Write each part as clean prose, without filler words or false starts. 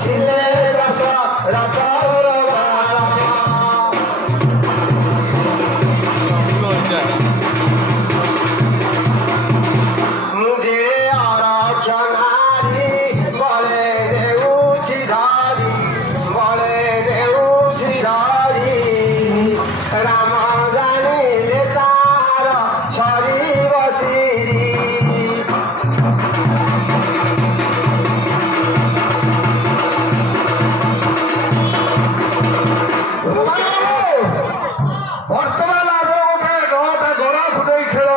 ছিলে দশরথর মুঝে অরক্ষণারি বলে দেউছি ধরি বলে দেউছি ধরি রাম জানিলে তার ছড়ি বসিরি বর্তমান আমরা ওঠে নটা গোড়া ফুটাই খেল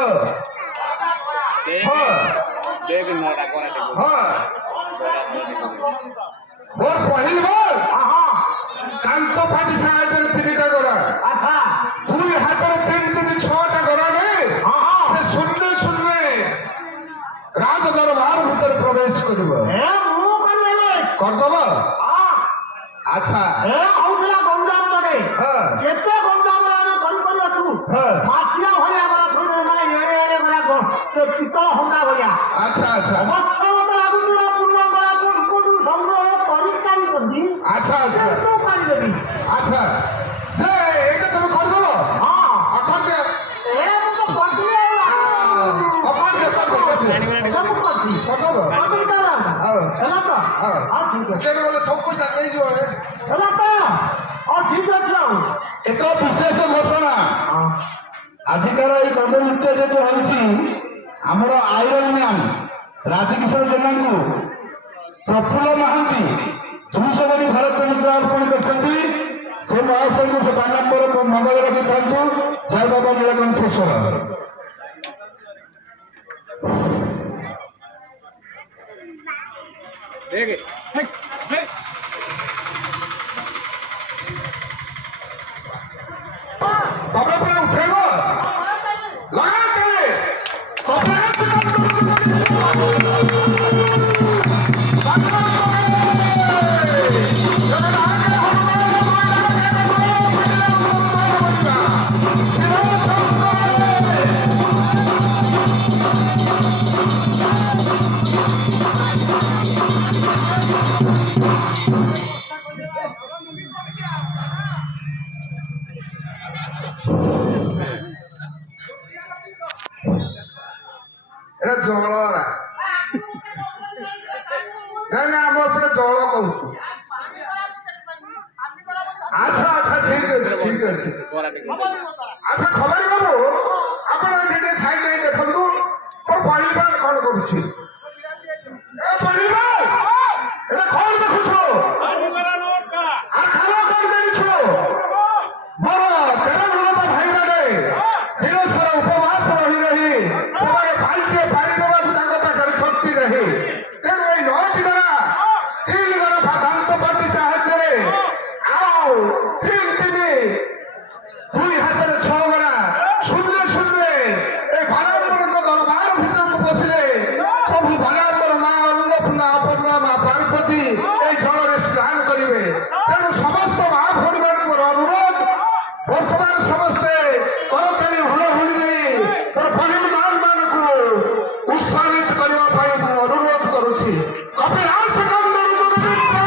মোর পহিল বল কান্ত ফাটি সাহায্যের তিনটা গোড়া দুই হাতের তিন ছটা গোড়া নেই শূন্য শূন্য রাজ দরবার ভিতরে প্রবেশ করব করদব আচ্ছা গঞ্জাম করে যেতে গঞ্জাম আমি কল করিয়া তু মাটিয়া ভরিয়া গলা থই মানে এড়ে এড়ে গলা পিতল হঙ্গা ভরিয়া আচ্ছা আচ্ছা অবস্থা লাগুলা পূর্ণ গলা কোন সংগ্রহ পরিষ্কারি করবি আচ্ছা আচ্ছা তো পারি দেবি আচ্ছা যে এটা তুমি করদব এখন যে এ তো করবি এখন যে সব করবি করদব আমি কারা এলা তো ঠিক আছে কেন বলে সব পয়সা নেই যাবে এলা তো ঠিক আছে ଏକ ବିଶେଷ ଘୋଷଣା ଆଜିକାର ଏଇ କର୍ମମୃତ୍ୟ ଯେହେତୁ ହେଉଛି ଆମର ଆଇରନ୍ ମ୍ୟାନ୍ ରାଜକିଶୋର ଜେନାଙ୍କୁ ପ୍ରଫୁଲ୍ଲ ମହାନ୍ତି 200 କୋଟି ଭାରତ ମୁଦ୍ରା ଅର୍ପଣ କରିଛନ୍ତି ସେ ମହାଶୟଙ୍କୁ ସେ ବାରମ୍ବାର ମଙ୍ଗଳ ରଖିଥାନ୍ତୁ ଜୟ ବାବା ନୀଳକଣ୍ଠେଶ୍ୱର ତମେ ପୁରା ଉଠେଇବ ଲଗାତେ এটা জলরা ନାଇଁ ନାଇଁ ଆମ ଏପଟେ ଜଳ କହୁଛୁ ଆଚ୍ଛା ଆଚ୍ଛା ଠିକ ଅଛି ଆଚ୍ଛା ଖବର ବାବୁ ଆପଣ ଟିକେ ସାଇଡ୍ ନେଇ ଦେଖନ୍ତୁ ମୋର ପରିବାର କଣ କରୁଛି ଏ ପରିବାର এটা କଣ ଦେଖୁଛୁ আর খাওয়া কଣ ଜାଣିଛୁ ମୋର 13 ମୂଳକ ଭାଇମାନେ ଦିନସାରା ଉପବାସ ରହି ରହି ସେମାନେ ଭାଇକେ ପାଣି ଦେବାକୁ ତାଙ୍କ ପାଖରେ ଶକ୍ତି ନାହିଁ ତେଣୁ ଏଇ 9ଟି ଗରା 3 ଗରା ଭାଦାନ୍ତ ପାଟି ସାହାଯ୍ୟରେ ଆଉ 2 ହାତରେ 6 ଗରା ଶୂନ୍ୟ ଶୂନ୍ୟ এই ବାରାମ୍ବରଙ୍କ ଦରବାର ଭିତରକୁ ପଶିଲେ ପ୍ରଭୁ ବାରାମ୍ବର ମା ଅନ୍ନପୂର୍ଣ୍ଣା ଅପର୍ଣ୍ଣା ମା ପାର୍ବତୀ এই ଜଳରେ ସ୍ନାନ କରିବେ ତେଣୁ ସମସ୍ତ ମା ଭଉଣୀମାନଙ୍କର ଅନୁରୋଧ ବର୍ତ୍ତମାନ ସମସ୍ତେ କରତାଳି ହୁଳହୁଳି ଦେଇ ପରିମାଣମାନଙ୍କୁ ଉତ୍ସାହିତ କରିବା ପାଇଁ ମୁଁ ଅନୁରୋଧ କରୁଛି କପିଳାସ କନ୍ଦରୁ ଯୋଗମିତ୍ର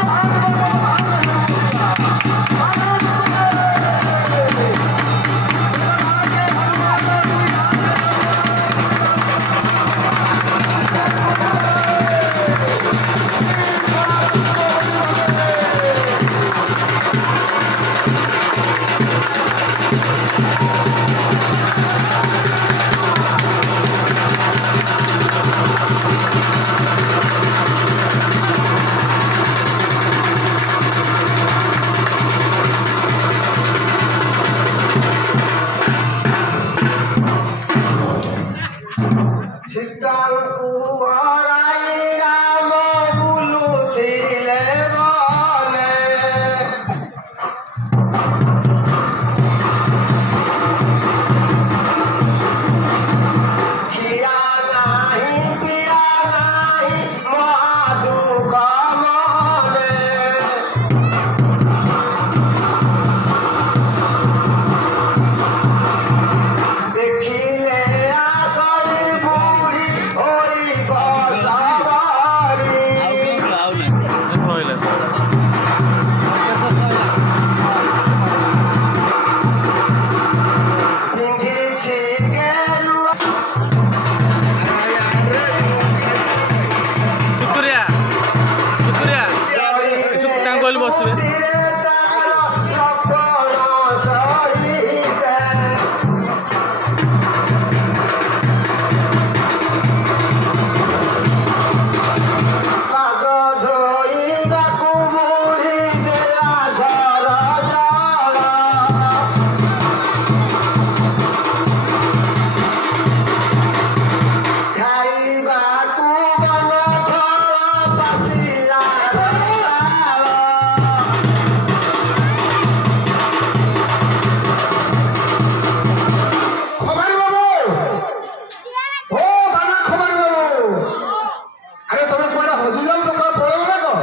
ହଜି ଯାଉ ତ ପଳେଇବ ନା କଣ?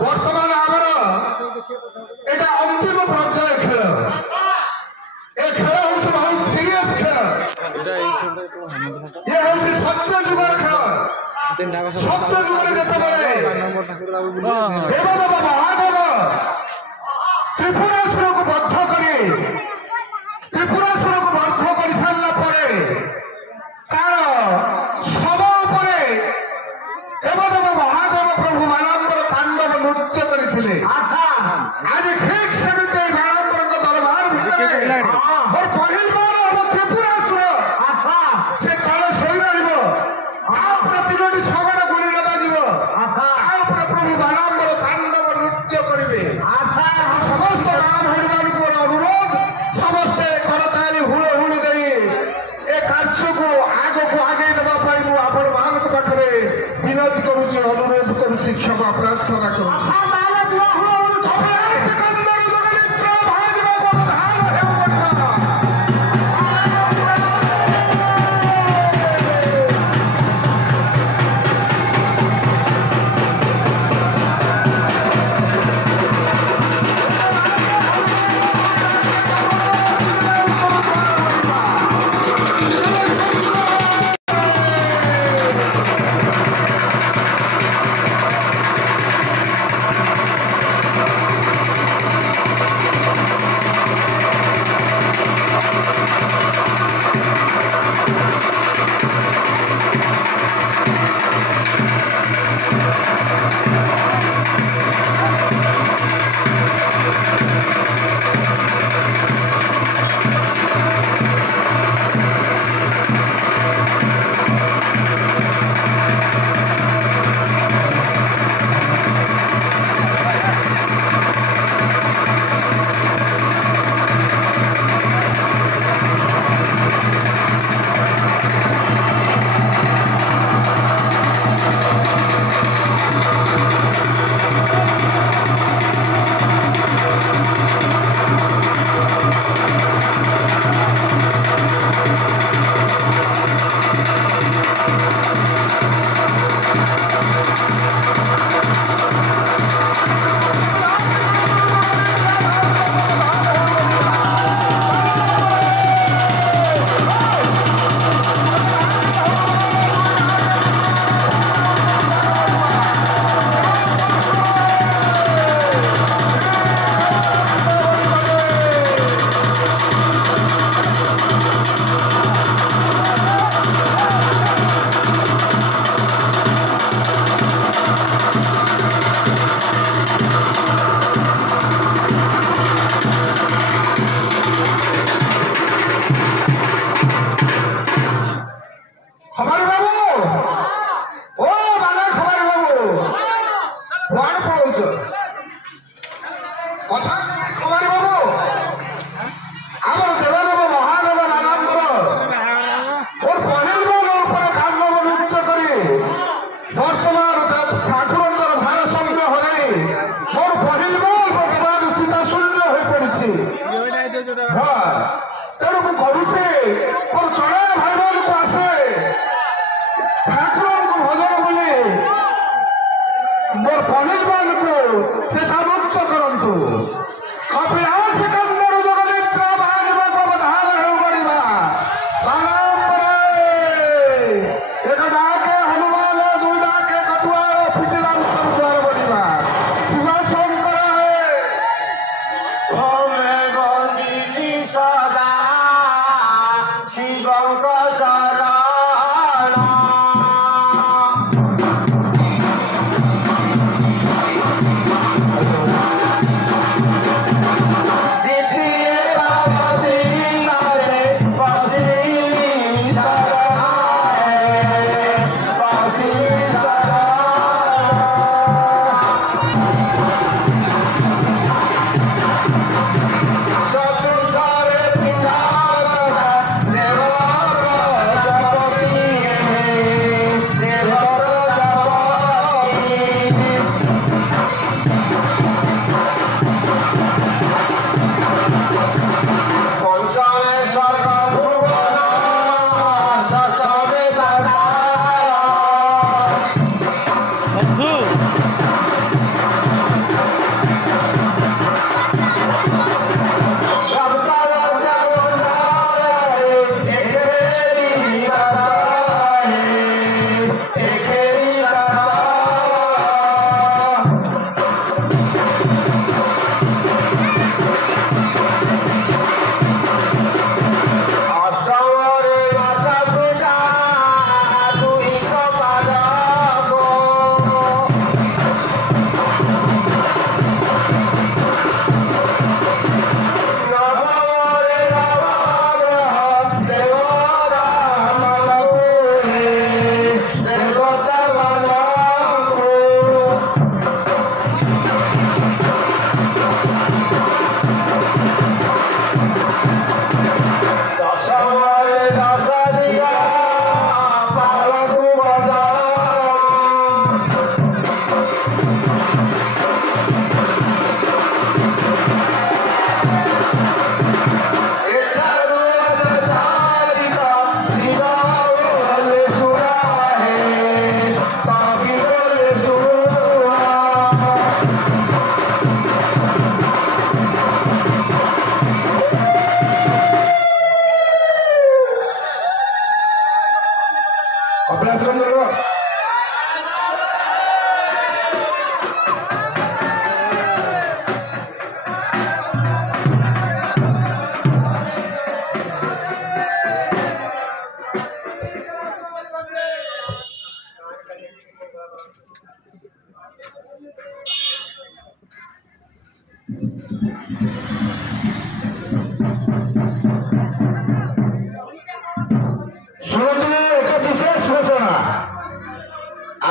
ବର୍ତ୍ତମାନ ଆମର ଏଇଟା ଅନ୍ତିମ ପର୍ଯ୍ୟାୟ ଖେଳ। ଏ ଖେଳ ହଉଛି ବହୁତ ସିରିୟସ ଖେଳ। ଇଏ ହଉଛି ସତ୍ୟ ଯୁଗର ଖେଳ। ସତ୍ୟ ଯୁଗରେ ଯେତେବେଳେ ଦେବଦେବ ମହାଦେବ ତ୍ରିପୁରାସୁରକୁ ବଦ୍ଧ କରି ସାରିଲା ପରେ ତାର ଶବ ଉପରେ ଦେବଦେବ ମହାଦେବ ପ୍ରଭୁ ବାଲାମ୍ବର ତାଣ୍ଡବ ନୃତ୍ୟ କରିଥିଲେ। ଆଜି ଠିକ ସେମିତି ବାଲାମ୍ବରଙ୍କ ଦରବାର ଭିତରେ ମୋର ପହିଲବାର ହବ ତ୍ରିପୁରାସୁର। ସେ ତଳେ ଶୋଇ ରହିବ, ତା ଉପରେ ତିନୋଟି ଶଗଡ଼ ଗୁଳି ଲଗାଯିବ, ତା ଉପରେ ପ୍ରଭୁ ବାଲାମ୍ବର ତାଣ୍ଡବ ନୃତ୍ୟ କରିବେ। ସମସ୍ତ ଗାଁ ଭଳିମାନଙ୍କୁ ମୋର ଅନୁରୋଧ, ସମସ୍ତେ କରତାଳି ହୁଳହୁଳି ଦେଇ ଏ କାର୍ଯ୍ୟକୁ ଆଗକୁ ଆଗେଇ ନେବା ପାଇଁ ମୁଁ ଆପଣମାନଙ୍କ ପାଖରେ ବିନତି କରୁଛି, ଅନୁରୋଧ କରୁଛି, କ୍ଷମା ପ୍ରାର୍ଥନା କରୁଛି। Did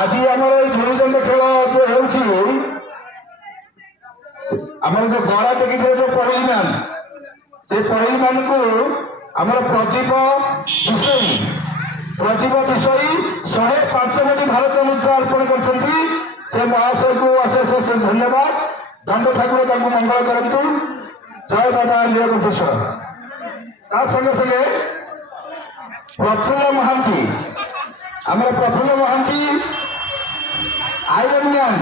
आज आम धूलदंड खेल जो होमर जो गड़ा टेक जो पहली मान से पहली मान को आम प्रदीप विषयी 105 कोटी भारत मुद्रा अर्पण कर महाशय को अशेष अशेष धन्यवाद। दंड ठाकुर मंगल करतु। जय बाबा नीलकंठेश्वर। संगे संगे प्रफुल्ल महांती आम प्रफुल्ल महांती आयरन मैन